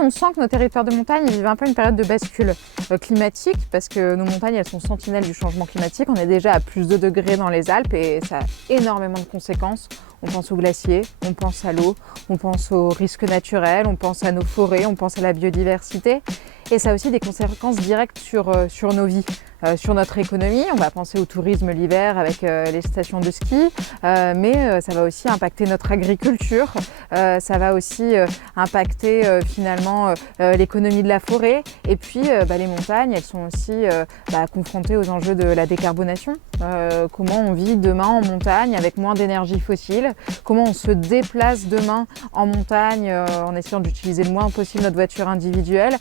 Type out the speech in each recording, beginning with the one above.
On sent que nos territoires de montagne vivent un peu une période de bascule climatique parce que nos montagnes elles sont sentinelles du changement climatique. On est déjà à plus de degrés dans les Alpes et ça a énormément de conséquences. On pense aux glaciers, on pense à l'eau, on pense aux risques naturels, on pense à nos forêts, on pense à la biodiversité. Et ça a aussi des conséquences directes sur nos vies, sur notre économie. On va penser au tourisme l'hiver avec les stations de ski, mais ça va aussi impacter notre agriculture, ça va aussi impacter finalement l'économie de la forêt. Et puis les montagnes, elles sont aussi confrontées aux enjeux de la décarbonation. Comment on vit demain en montagne avec moins d'énergie fossile, comment on se déplace demain en montagne en essayant d'utiliser le moins possible notre voiture individuelle.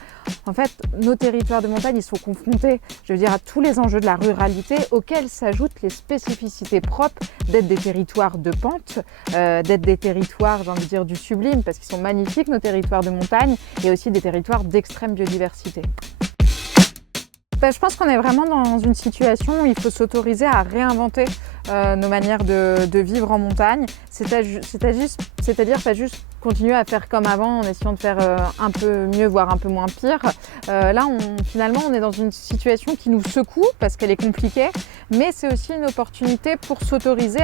En fait, nos territoires de montagne, ils sont confrontés, je veux dire, à tous les enjeux de la ruralité auxquels s'ajoutent les spécificités propres d'être des territoires de pente, d'être des territoires, j'ai envie de dire, du sublime, parce qu'ils sont magnifiques, nos territoires de montagne, et aussi des territoires d'extrême biodiversité. Je pense qu'on est vraiment dans une situation où il faut s'autoriser à réinventer nos manières de vivre en montagne, c'est-à-dire pas juste continuer à faire comme avant en essayant de faire un peu mieux, voire un peu moins pire. Là, finalement, on est dans une situation qui nous secoue parce qu'elle est compliquée, mais c'est aussi une opportunité pour s'autoriser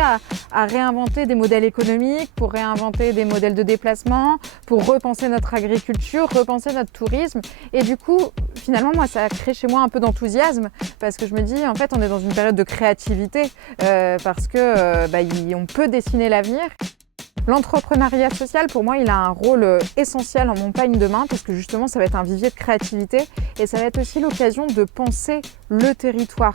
à réinventer des modèles économiques, pour réinventer des modèles de déplacement, pour repenser notre agriculture, repenser notre tourisme. Et du coup, finalement, moi, ça a créé chez moi un peu d'enthousiasme parce que je me dis, en fait, on est dans une période de créativité parce que on peut dessiner l'avenir. L'entrepreneuriat social, pour moi, il a un rôle essentiel en montagne demain parce que justement, ça va être un vivier de créativité et ça va être aussi l'occasion de penser le territoire,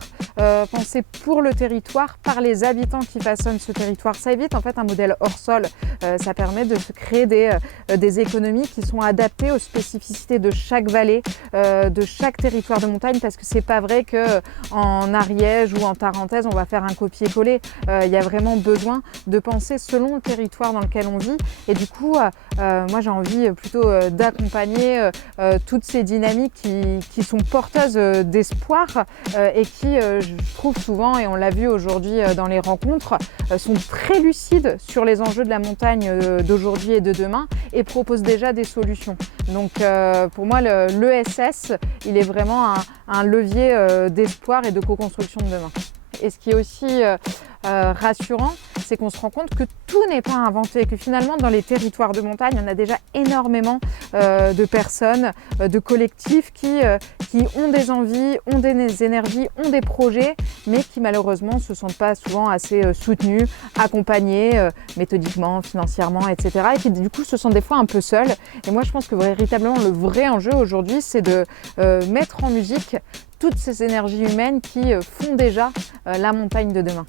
penser pour le territoire par les habitants qui façonnent ce territoire. Ça évite en fait un modèle hors sol. Ça permet de se créer des économies qui sont adaptées aux spécificités de chaque vallée, de chaque territoire de montagne parce que c'est pas vrai qu'en Ariège ou en Tarentaise, on va faire un copier-coller. Il y a vraiment besoin de penser selon le territoire dans lequel on vit et du coup moi j'ai envie plutôt d'accompagner toutes ces dynamiques qui sont porteuses d'espoir et qui je trouve souvent, et on l'a vu aujourd'hui dans les rencontres, sont très lucides sur les enjeux de la montagne d'aujourd'hui et de demain et proposent déjà des solutions. Donc pour moi l'ESS il est vraiment un levier d'espoir et de co-construction de demain. Et ce qui est aussi rassurant, c'est qu'on se rend compte que tout n'est pas inventé, que finalement dans les territoires de montagne, il y en a déjà énormément de personnes, de collectifs qui ont des envies, ont des énergies, ont des projets, mais qui malheureusement ne se sentent pas souvent assez soutenus, accompagnés méthodiquement, financièrement, etc. Et qui du coup se sentent des fois un peu seuls. Et moi je pense que véritablement le vrai enjeu aujourd'hui, c'est de mettre en musique toutes ces énergies humaines qui font déjà la montagne de demain.